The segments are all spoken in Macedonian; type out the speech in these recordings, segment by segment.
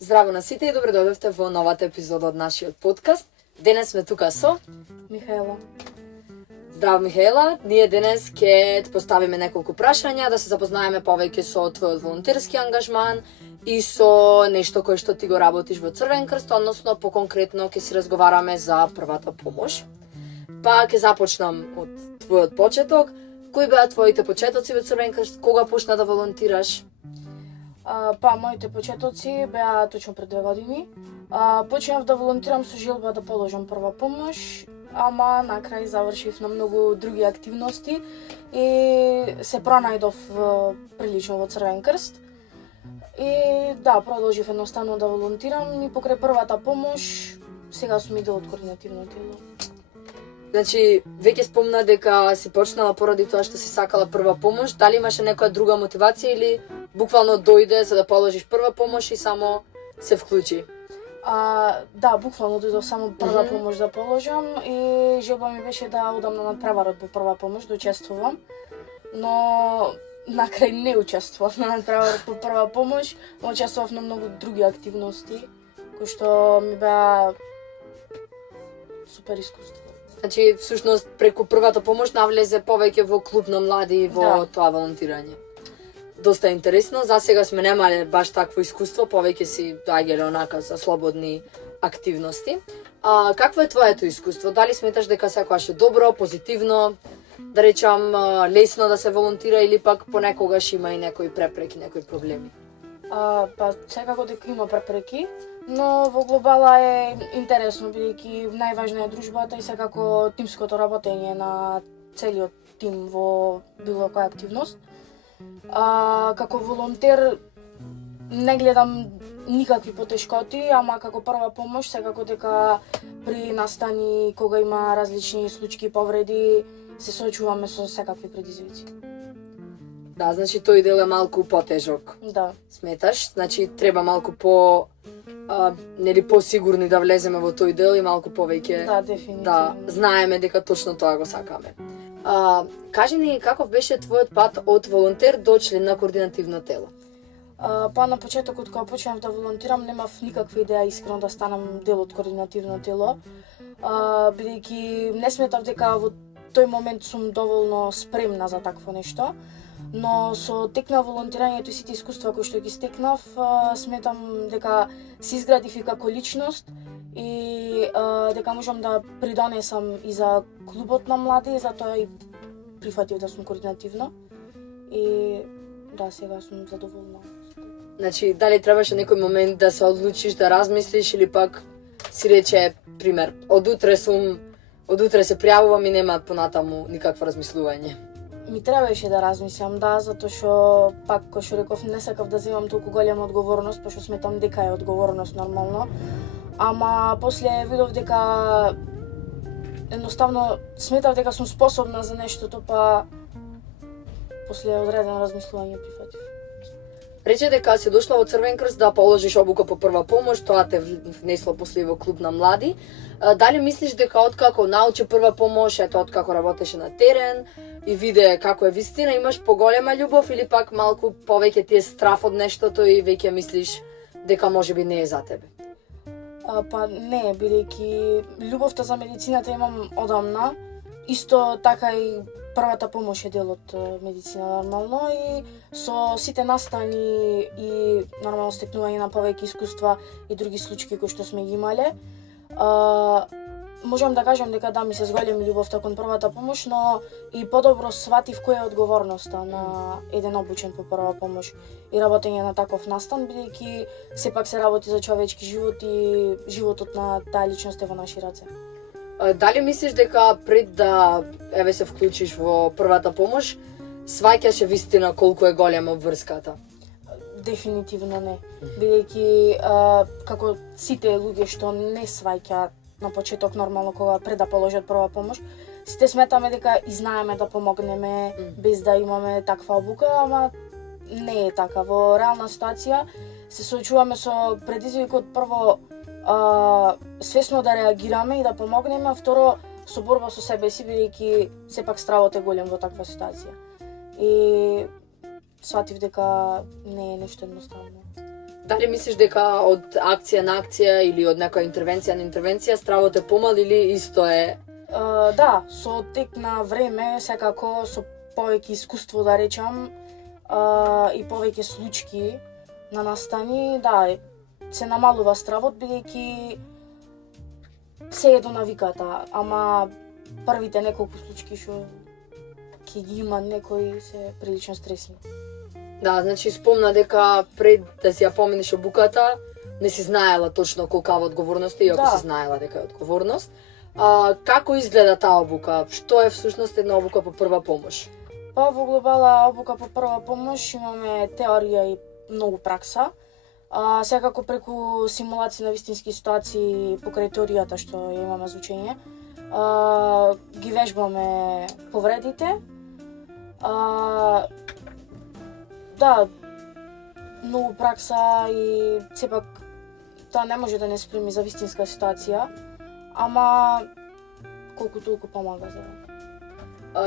Здраво на сите и добре дојдовте во новата епизода од нашиот подкаст. Денес сме тука со Михаела. Здраво, Михаела. Ние денес ќе ти поставиме неколку прашања да се запознаеме повеќе со твојот волонтерски ангажман и со нешто кое што ти го работиш во Црвен крст, односно поконкретно ќе си разговараме за првата помош. Па ќе започнам од твојот почеток. Кои беа твоите почетоци во Црвен крст? Кога почна да волонтираш? Моите почетоци беа точно пред 2 години. Почнав да волонтирам со желба да положам прва помош, ама на крај завршив на многу други активности и се пронајдов прилично во Црвен крст. И да, продолжив едноставно да волонтирам и покрај првата помош сега сум дел од координативно тело. Значи, веќе спомна дека си почнала поради тоа што си сакала прва помош. Дали имаше некоја друга мотивација или буквално дојде за да положиш прва помош и само се вклучи? Да, буквално дојдов само прва помош да положам и желба ми беше да одам на надпреварот по прва помош, да учествувам. Но на крај не учествував на надпреварот по прва помош, но учествував на многу други активности кои што ми беа супер искуство. Значи, всушност, преку првата помош навлезе повеќе во клуб на млади во тоа волонтирање. Доста интересно, за сега сме немале баш такво искуство, повеќе си доаѓале онака за слободни активности. Какво е твоето искуство? Дали сметаш дека секогаш е добро, позитивно, да речам лесно да се волонтира или пак понекогаш има и некои препреки, некои проблеми? Секако дека има препреки, но во глобала е интересно, бидејќи најважна е дружбата и секако тимското работење на целиот тим во било која активност. Како волонтер не гледам никакви потешкоти, ама како прва помош секако дека при настани кога има различни случаи повреди се соочуваме со секакви предизвици. Да, значи тој дел е малку потежок. Да. Сметаш? Значи треба малку посигурни да влеземе во тој дел и малку повеќе Да, дефинитивно. Да знаеме дека точно тоа го сакаме. Кажи ни каков беше твојот пат од волонтер до член на координативно тело? На почетокот кога почнав да волонтирам немав никаква идеја искрено да станам дел од координативно тело, бидејќи не сметав дека во тој момент сум доволно спремна за такво нешто. Но со тек на волонтирањето и сите искуства кои што ги стекнав, сметам дека се изградив и како личност и дека можам да придонесам и за клубот на млади, затоа и прифатив да сум координативно. И да, сега сум задоволна. Значи, дали требаше некој момент да се одлучиш, да размислиш или пак си рече, пример, од утре се пријавувам и нема понатаму никакво размислување? Ми требаше да размислам, да, затоа што пак кој што реков не сакав да земам толку голема одговорност, пошто сметам дека е одговорност нормално. Ама после видов дека едноставно сметав дека сум способна за нештото, па после одредено размислување прифатив. Рече дека си дошла во Црвен крст да положиш обука по прва помош, тоа те внесло после во клуб на млади. Дали мислиш дека откако научи прва помош, ето откако работеше на терен и виде како е вистина, имаш поголема љубов или пак малку повеќе ти е страф од нештото и веќе мислиш дека можеби не е за тебе? Не, бидејќи љубовта за медицината имам одамна, исто така и првата помош е дел од медицина нормално и со сите настани и нормално стекнување на повеќе искуства и други случаи кои што сме ги имале, можам да кажам дека да ми се зголеми љубовта кон првата помош, но и подобро сватив која е одговорноста на еден обучен по прва помош и работење на таков настан, бидејќи сепак се работи за човечки живот и животот на таа личност е во наши раце. Дали мислиш дека пред да се вклучиш во првата помош, сваќаше вистина колку е голема врската? Дефинитивно не. Бидејќи како сите луѓе што не сваќаат на почеток нормално кога пред да положат прва помош, сите сметаме дека и знаеме да помогнеме без да имаме таква обука, ама не е така. Во реална ситуација се соочуваме со предизвикот прво свесно да реагираме и да помогнеме, а второ со борба со себе си, бидејќи сепак стравот е голем во таква ситуација. И сватив дека не е нешто едноставно. Дали мислиш дека од акција на акција или од некоја интервенција на интервенција стравот е помал или исто е? Да, со тек на време, секако со повеќе искуство да речам, и повеќе случаи на настани, да, се намалува стравот бидејќи се е до навиката, ама првите неколку случаи што ќе ги има некои се прилично стресни. Да, значи спомна дека пред да си ја поминеш обуката, не си знаела точно колкава одговорност е, иако си знаела дека е одговорност. Како изгледа таа обука? Што е всушност една обука по прва помош? Па во глобала обука по прва помош имаме теорија и многу пракса. Секако преку симулации на вистински ситуации покрај теоријата што ја имаме за учење, ги вежбаме повредите. Да, многу пракса и сепак тоа не може да не спреми за вистинска ситуација, ама колку толку помага за.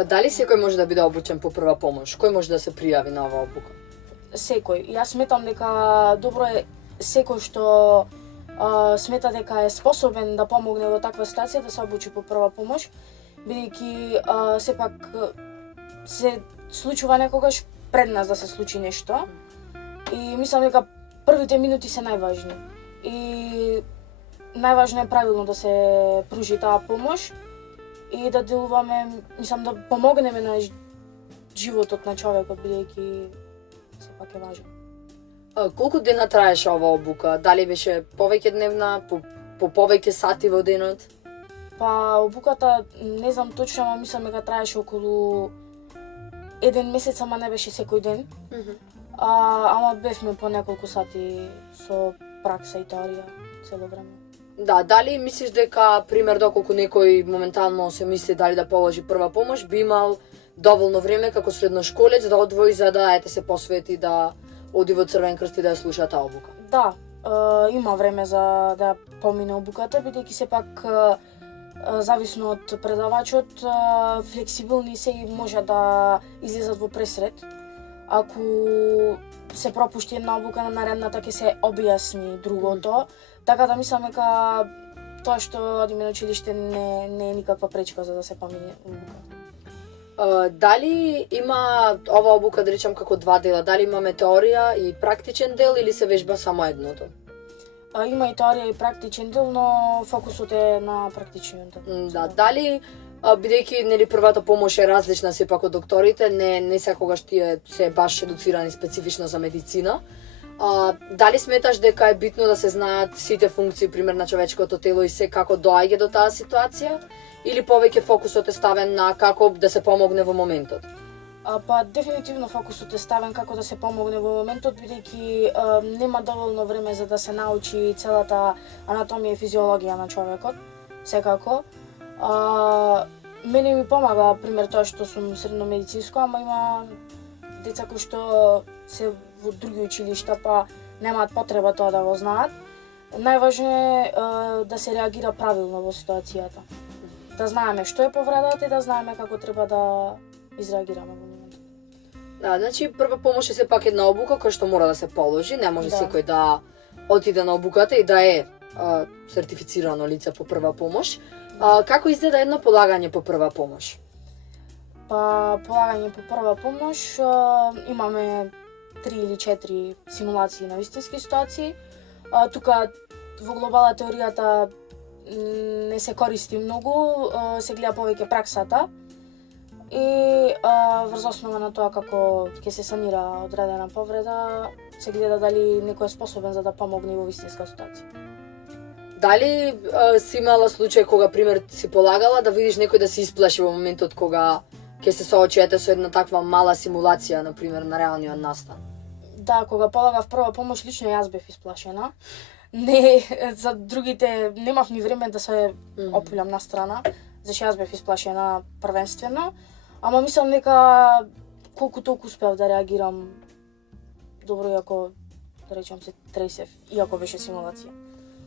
Дали секој може да биде обучен по прва помош? Кој може да се пријави на оваа обука? Секој. Јас сметам дека добро е секој што смета дека е способен да помогне во таква ситуација да се обучи по прва помош, бидејќи сепак се случува некогаш пред нас да се случи нешто и мислам дека првите минути се најважни. И најважно е правилно да се пружи таа помош и да делуваме, мислам да помогнеме на животот на човекот бидејќи сепак е важен. Колку дена траеше оваа обука? Дали беше повеќе дневна, по повеќе сати во денот? Па обуката не знам точно, ама мислам дека траеше околу 1 месец, ама не беше секој ден. Ама бевме по неколку сати со пракса и теорија цело време. Да, дали мислиш дека, пример, доколку некој моментално се мисли дали да положи прва помош, би имал доволно време како средношколец да одвои за да се посвети да оди во Црвен крст и да ја слуша таа обука? Да, има време за да помине обуката, бидејќи сепак зависно од предавачот, флексибилни се и може да излезат во пресред. Ако се пропушти една обука на наредната ќе се објасни другото, така да мислам дека тоа што одиме на училиште не е никаква пречка за да се помине обуката. Дали има ова обука, да речам, како два дела? Дали имаме теорија и практичен дел или се вежба само едното? Има и теорија и практичен дел, но фокусот е на практичниот дел. Да, дали бидејќи нели првата помош е различна сепак од докторите, не секогаш тие се баш едуцирани специфично за медицина. Дали сметаш дека е битно да се знаат сите функции, пример на човечкото тело и се како доаѓа до таа ситуација? Или повеќе фокусот е ставен на како да се помогне во моментот? Па дефинитивно фокусот е ставен како да се помогне во моментот, бидејќи нема доволно време за да се научи целата анатомија и физиологија на човекот, секако. Мене ми помага, пример, тоа што сум средно медицинско, ама има деца кои што се во други училишта, па немаат потреба тоа да го знаат. Најважно е да се реагира правилно во ситуацијата. Да знаеме што е повредата и да знаеме како треба да изреагираме во моментот. Да, значи прва помош е сепак една обука која што мора да се положи, не може секој да отиде на обуката и да е сертифицирано лице по прва помош. Како изгледа едно полагање по прва помош? Па полагање по прва помош имаме 3 или 4 симулации на вистински ситуации. Тука во глобала теоријата не се користи многу, се гледа повеќе праксата и врз основа на тоа како ќе се санира одредена повреда, се гледа дали некој е способен за да помогне во вистинска ситуација. Дали си имала случај кога, пример, си полагала да видиш некој да се исплаши во моментот кога ќе се соочиете со една таква мала симулација, например, на реалниот настан? Да, кога полагав прва помош, лично јас бев исплашена. Не, за другите немав ни време да се опулам на страна, зашто јас бев исплашена првенствено, ама мислам дека колку толку успеав да реагирам добро, иако, да речам, се тресев, иако беше симулација.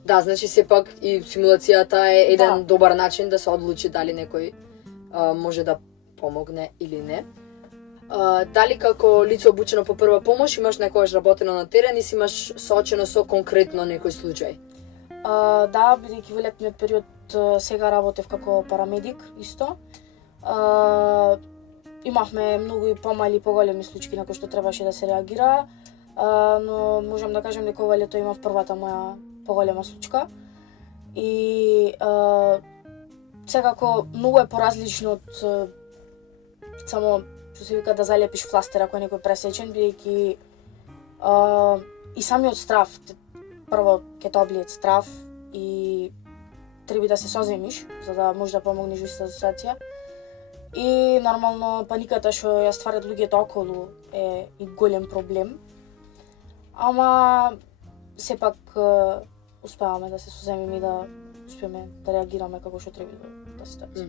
Да, значи сепак и симулацијата е еден добар начин да се одлучи дали некој може да помогне или не. Дали како лице обучено по прва помош имаш некогаш работено на терен и си имаш соочено со конкретно некој случај? Да, бидејќи во летниот период сега работев како парамедик исто. Имавме многу и помали и поголеми случаи на кои што требаше да се реагира, но можам да кажам дека ова лето имав првата моја поголема случка. И секако многу е поразлично од само што се вика да залепиш фластер ако е некој пресечен, бидејќи и самиот страв, прво ќе те облијат страв и треба да се соземиш за да можеш да помогнеш во истата ситуација. И нормално паниката што ја стварат луѓето околу е и голем проблем. Ама сепак успеваме да се соземиме и да успееме да реагираме како што треба да ситуација.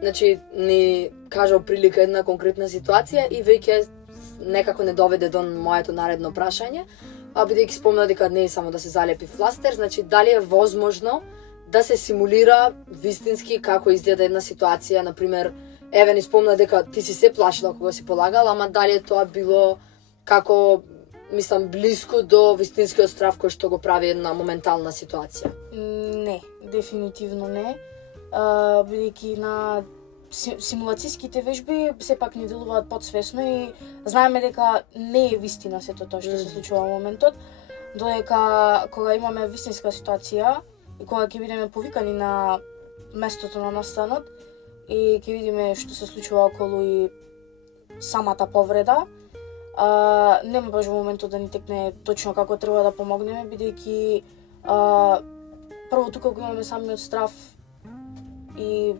Значи, ни кажа прилика една конкретна ситуација и веќе некако не доведе до моето наредно прашање, бидејќи спомна дека не е само да се залепи фластер, значи дали е возможно да се симулира вистински како изгледа една ситуација, например, еве ни спомна дека ти си се плашила кога си полагала, ама дали е тоа било како, мислам, блиску до вистинскиот страв кој што го прави една моментална ситуација? Не, дефинитивно не. Бидејќи на симулацијските вежби сепак ни делуваат подсвесно и знаеме дека не е вистина сето тоа што се случува во моментот, додека кога имаме вистинска ситуација и кога ќе бидеме повикани на местото на настанот и ќе видиме што се случува околу и самата повреда, нема баш во моментот да ни текне точно како треба да помогнеме, бидејќи прво тука го имаме самиот страв и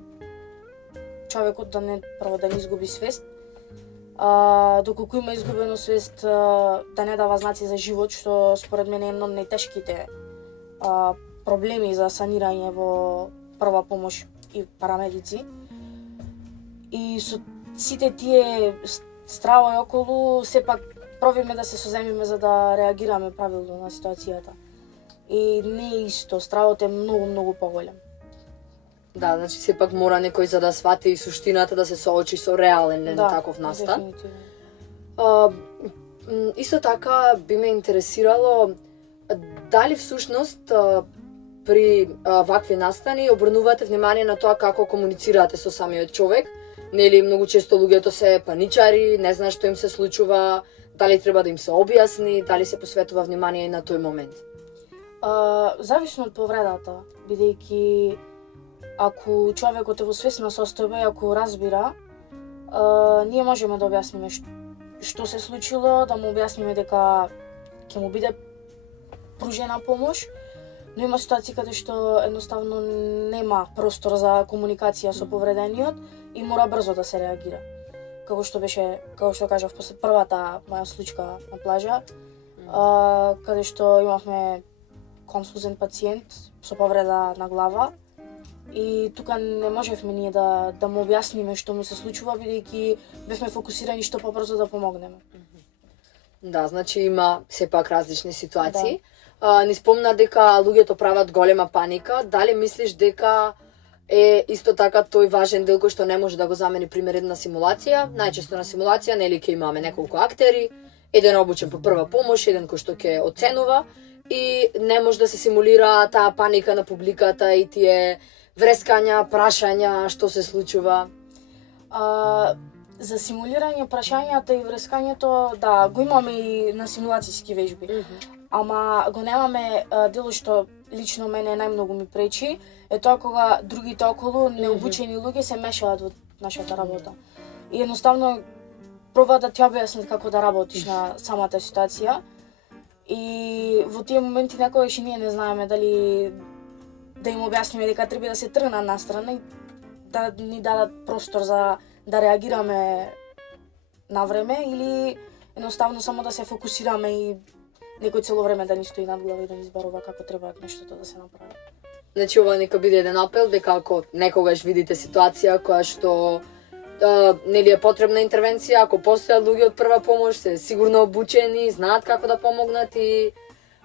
човекот да не изгуби свест. Доколку има изгубено свест, да не дава знаци за живот, што според мене е едно од најтешките проблеми за санирање во прва помош и парамедици. И со сите тие стравои околу, сепак пробиме да се соземиме за да реагираме правилно на ситуацијата. И не е исто, стравот е многу поголем. Да, значи сепак мора некој за да свати и суштината да се соочи со реален таков настан. Исто така би ме интересирало дали всушност при вакви настани обрнувате внимание на тоа како комуницирате со самиот човек. Нели многу често луѓето се паничари, не знаат што им се случува, дали треба да им се објасни, дали се посветува внимание и на тој момент? Зависно од повредата, бидејќи ако човекот е во свесна состојба и ако разбира, ние можеме да објасниме што се случило, да му објасниме дека ќе му биде пружена помош, но има ситуации каде што едноставно нема простор за комуникација со повредениот и мора брзо да се реагира. Како што кажав после првата моја случка на плажа, каде што имавме конфузен пациент со повреда на глава и тука не можевме ние да му објасниме што му се случува, бидејќи бевме фокусирани што побрзо да помогнеме. Да, значи има сепак различни ситуации. Ни спомна дека луѓето прават голема паника. Дали мислиш дека е исто така тој важен дел кој што не може да го замени пример една симулација? Најчесто на симулација нели ќе имаме неколку актери, еден обучен по прва помош, еден кој што ќе оценува и не може да се симулира таа паника на публиката и тие врескања, прашања, што се случува. За симулирање прашањата и врескањето, да, го имаме и на симулацијски вежби. Ама го немаме дело што лично мене најмногу ми пречи, е тоа кога другите околу необучени луѓе се мешаат во нашата работа. И едноставно пробаат да ти објаснат како да работиш на самата ситуација. И во тие моменти некогаш и ние не знаеме дали да им објасниме дека треба да се тргна настрана и да ни дадат простор за да реагираме на време или едноставно само да се фокусираме и некој цело време да ни стои над глава и да ни зборува како треба нештото да се направи. Значи ова нека биде еден апел дека ако некогаш видите ситуација која што нели е потребна интервенција, ако постојат луѓе од прва помош, се сигурно обучени, знаат како да помогнат и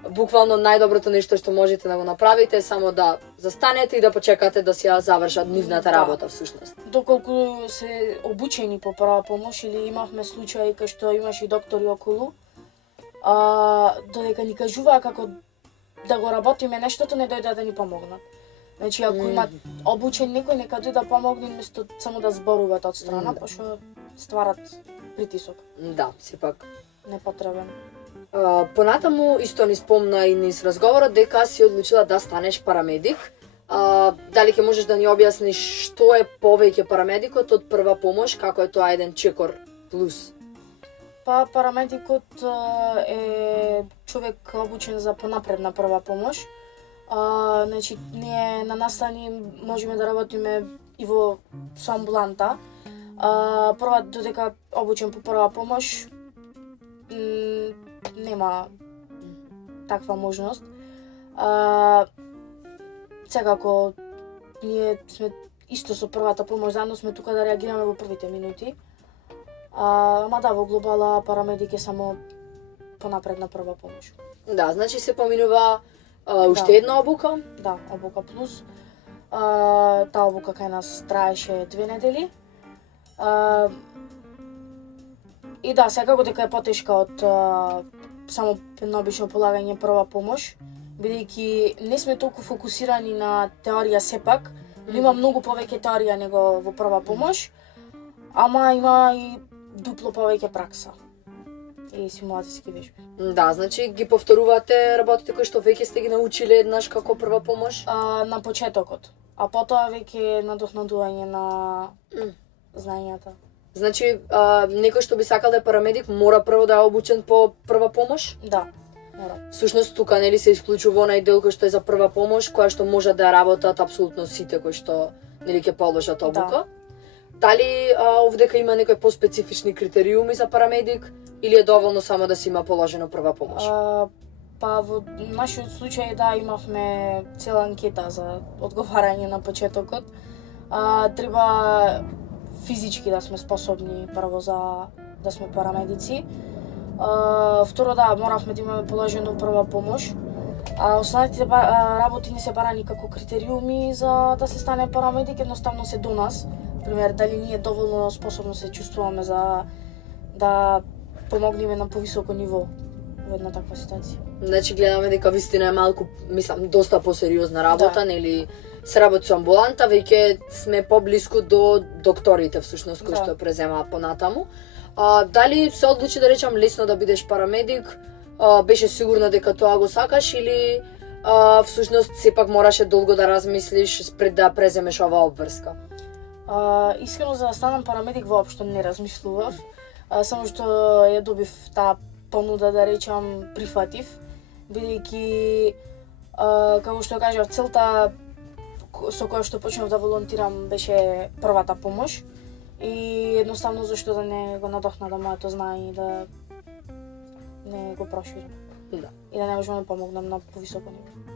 буквално најдоброто нешто што можете да го направите е само да застанете и да почекате да си ја завршат нивната работа всушност. Доколку се обучени по прва помош или имавме случаи кај што имаше и доктори околу, додека ни кажуваа како да го работиме нештото, не дојдат да ни помогнат. Значи, ако има обучен некој, нека дојде да помогне вместо само да зборуваат од страна, пошто стварат притисок. Да, сепак. Непотребен. Понатаму исто ни спомна и низ разговорот дека си одлучила да станеш парамедик. Дали ќе можеш да ни објасниш што е повеќе парамедикот од прва помош, како е тоа еден чекор плюс? Па парамедикот е човек обучен за понапредна прва помош. Значи, ние на настани можеме да работиме и во со амбуланта. Прва додека обучен по прва помош, нема таква можност. Секако, ние сме исто со првата помош, заедно сме тука да реагираме во првите минути. Ама да, во глобала парамедик е само понапредна прва помош. Да, значи се поминува уште една обука? Да, обука плюс. Таа обука кај нас траеше 2 недели. И да, секако дека е потешка од само обично полагање прва помош, бидејќи не сме толку фокусирани на теорија сепак, но има многу повеќе теорија него во прва помош, ама има и дупло повеќе пракса и симулацијски вежби. Да, значи ги повторувате работите кои што веќе сте ги научиле еднаш како прва помош? На почетокот, а потоа веќе надокнадување на знаењата. Значи, некој што би сакал да е парамедик мора прво да е обучен по прва помош? Да, мора. Всушност тука нели се исклучува онај дел кој што е за прва помош, која што може да работат апсолутно сите кои што нели ќе положат обука. Да. Дали овдека има некои поспецифични критериуми за парамедик или е доволно само да си има положено прва помош? Па во нашиот случај да, имавме цела анкета за одговарање на почетокот. Треба физички да сме способни прво за да сме парамедици. Второ да, моравме да имаме положено прва помош. Останатите работи не се барани како критериуми за да се стане парамедик, едноставно се до нас. Пример, дали ние доволно способно се чувствуваме за да помогнеме на повисоко ниво во една таква ситуација. Значи гледаме дека вистина е малку, мислам, доста посериозна работа, Да. нели се работи со амбуланта, веќе сме поблиску до докторите всушност кои Да. што преземаат понатаму. Дали се одлучи да речам лесно да бидеш парамедик? Беше сигурна дека тоа го сакаш или всушност сепак мораше долго да размислиш пред да преземеш оваа обврска? Искрено за да станам парамедик воопшто не размислував, само што ја добив таа понуда да речам прифатив, бидејќи како што кажав целта со која што почнав да волонтирам беше првата помош и едноставно зашто да не го надохнадам моето знаење и да не го проширам. Да. И да не можам да помогнам на повисоко ниво.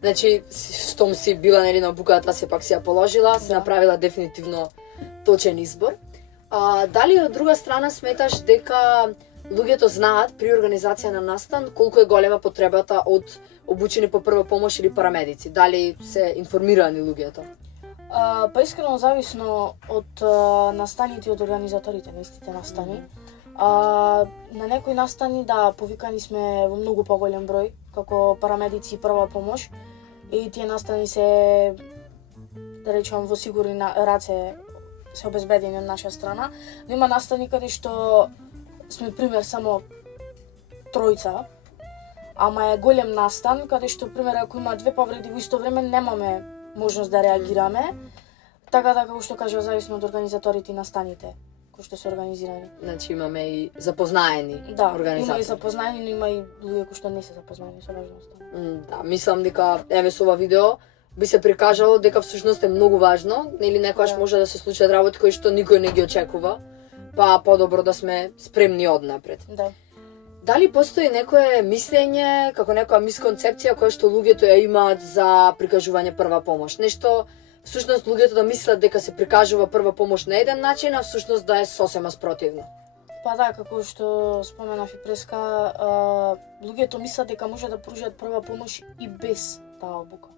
Значи, штом си била нели на обуката, сепак си ја положила, си направила дефинитивно точен избор. Дали од друга страна сметаш дека луѓето знаат при организација на настан колку е голема потребата од обучени по прва помош или парамедици? Дали се информирани луѓето? Па искрено зависно од настаните и од организаторите на истите настани. На некои настани да, повикани сме во многу поголем број како парамедици и прва помош и тие настани се да речам во сигурни раце се обезбедени од наша страна, но има настани каде што сме пример само тројца, ама е голем настан каде што пример ако има 2 повреди во исто време немаме можност да реагираме, така да како што кажа зависно од организаторите и настаните кои што се организирани. Значи имаме и запознаени Да, организатори. има и запознаени, но има и луѓе кои што не се запознаени со важноста. Да, мислам дека еве со ова видео би се прикажало дека всушност е многу важно, или некогаш може да се случат работи кои што никој не ги очекува, па подобро да сме спремни однапред. Да. Дали постои некое мислење, како некоја мисконцепција која што луѓето ја имаат за прикажување прва помош? Нешто всушност луѓето да мислат дека се прикажува прва помош на еден начин, а всушност да е сосема спротивно. Па да, како што споменав и преска, луѓето мислат дека може да пружат прва помош и без таа обука.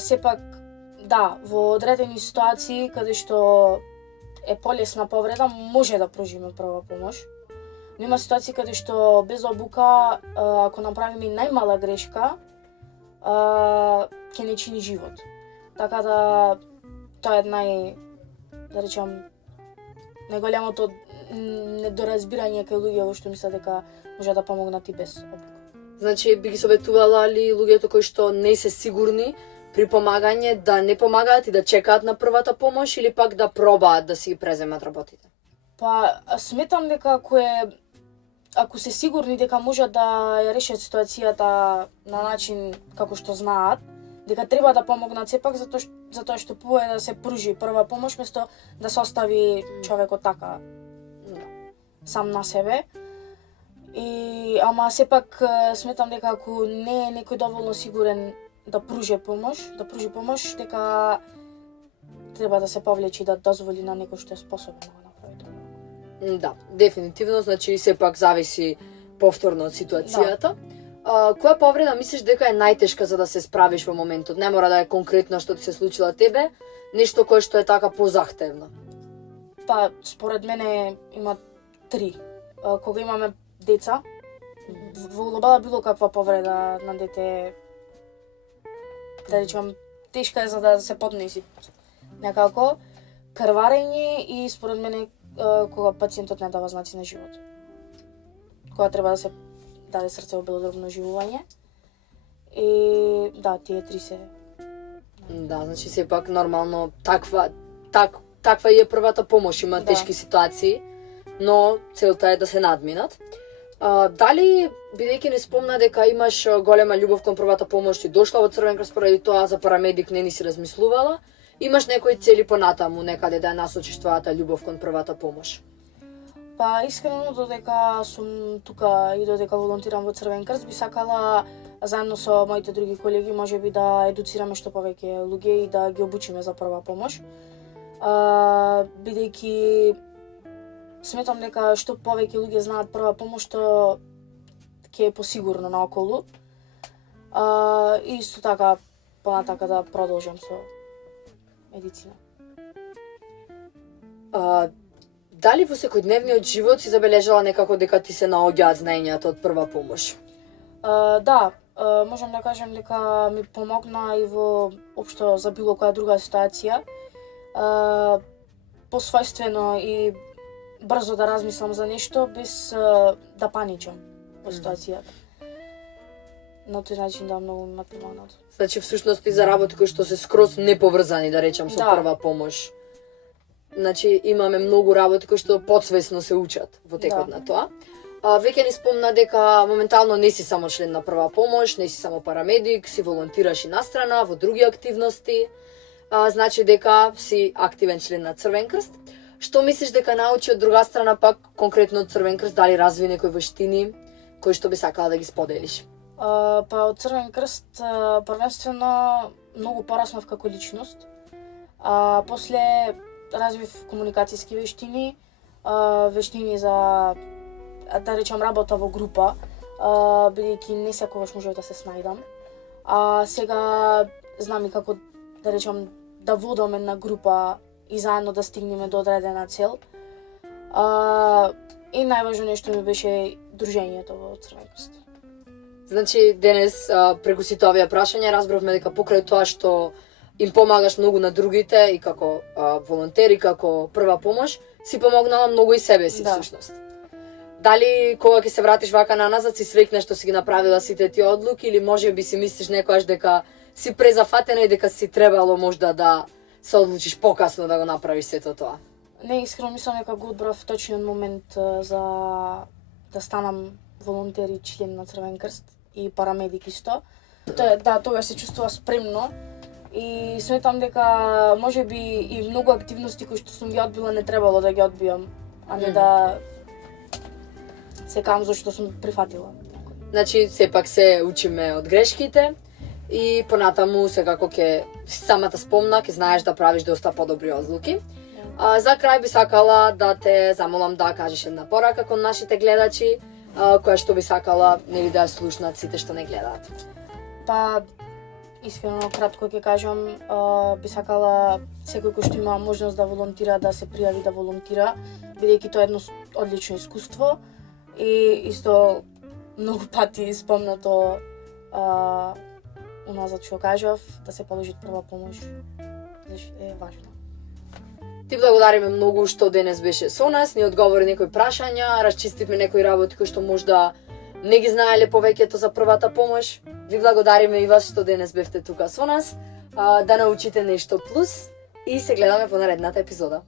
Сепак, да, во одредени ситуации каде што е полесна повреда, може да пружиме прва помош. Но има ситуации каде што без обука, ако направиме и најмала грешка, ќе не чини живот. Така да, тоа е да речам, најголемото недоразбирање кај луѓе што мислат дека може да помогнат и без обука. Значи, би ги советувала ли луѓето кои што не се сигурни при помагање да не помагаат и да чекаат на првата помош или пак да пробаат да си преземат работите? Па, сметам дека ако се сигурни дека можат да ја решат ситуацијата на начин како што знаат, дека треба да помогнат сепак затоа што пое да се пружи прва помош место да се остави човекот така сам на себе. Ама сепак сметам дека ако не е некој доволно сигурен да пружи помош, дека треба да се повлечи да дозволи на некој што е способен да го направи тоа. Да, дефинитивно, значи сепак зависи повторно од ситуацијата. Која повреда мислиш дека е најтешка за да се справиш во моментот? Не мора да е конкретно што ти се случила тебе, нешто кое што е така позахтевно. Па, според мене има 3. Кога имаме деца, во глобала било каква повреда на дете, да речам, тешка е за да се поднеси некако, крварење и според мене кога пациентот не дава знаци на живот. Кога треба да се даде срцево-белодробно оживување. И да, тие 3 се. Да, значи сепак нормално таква е првата помош, има тешки ситуации, но целта е да се надминат. Дали, бидејќи не спомна дека имаш голема љубов кон првата помош, си дошла во Црвен крст поради тоа за парамедик не ни си размислувала, имаш некои цели понатаму некаде да ја насочиш твојата љубов кон првата помош? Па искрено додека сум тука и додека волонтирам во Црвен крст, би сакала заедно со моите други колеги можеби да едуцираме што повеќе луѓе и да ги обучиме за прва помош. Бидејќи сметам дека што повеќе луѓе знаат прва помош, што ќе е посигурно наоколу. И исто така понатака да продолжам со медицина. Дали во секојдневниот живот си забележала некако дека ти се наоѓаат знаењата од прва помош? Да, можам да кажам дека ми помогна и во општо за било која друга ситуација. Посвојствено и брзо да размислам за нешто без да паничам во ситуацијата. На тој начин да многу ме помогнат. Значи всушност и за работи кои што се скроз неповрзани, да речам, со прва помош. Значи имаме многу работи кои што подсвесно се учат во текот на тоа. Веќе ни спомна дека моментално не си само член на прва помош, не си само парамедик, си волонтираш и настрана во други активности. Значи дека си активен член на Црвен крст. Што мислиш дека научи од друга страна пак конкретно од Црвен крст, дали разви некои вештини кои што би сакала да ги споделиш? Па од Црвен крст првенствено многу пораснав како личност. После развив комуникацијски вештини, вештини за да речам работа во група, бидејќи не секогаш можев да се снајдам. Сега знам и како да речам да водам една група и заедно да стигнеме до одредена цел. И најважно нешто ми беше дружењето во Црвен крст. Значи денес преку сите овие прашања разбравме дека покрај тоа што им помагаш многу на другите и како волонтер и како прва помош, си помогнала многу и себе си всушност. Дали кога ќе се вратиш вака наназад си среќна што си ги направила сите тие одлуки или можеби си мислиш некогаш дека си презафатена и дека си требало можда да се одлучиш покасно да го направиш сето тоа? Не, искрено мислам дека го одбрав точниот момент за да станам волонтер и член на Црвен крст и парамедик исто. Да, тогаш се чувствува спремно и сметам дека можеби и многу активности кои што сум ги одбила не требало да ги одбијам, а не да се кам зашто сум прифатила. Значи сепак се учиме од грешките и понатаму секако ќе самата спомна, ќе знаеш да правиш доста подобри одлуки. За крај би сакала да те замолам да кажеш една порака кон нашите гледачи, која што би сакала нели да ја слушнат сите што не гледаат. Па, искрено кратко ќе кажам, би сакала секој кој што има можност да волонтира да се пријави да волонтира, бидејќи тоа е едно одлично искуство и исто многу пати спомнато уназад што кажав, да се положи прва помош е важно. Ти благодариме многу што денес беше со нас, ни одговори некои прашања, расчистивме некои работи кои што можда не ги знаеле повеќето за првата помош. Ви благодариме и вас што денес бевте тука со нас, да научите нешто плюс и се гледаме во наредната епизода.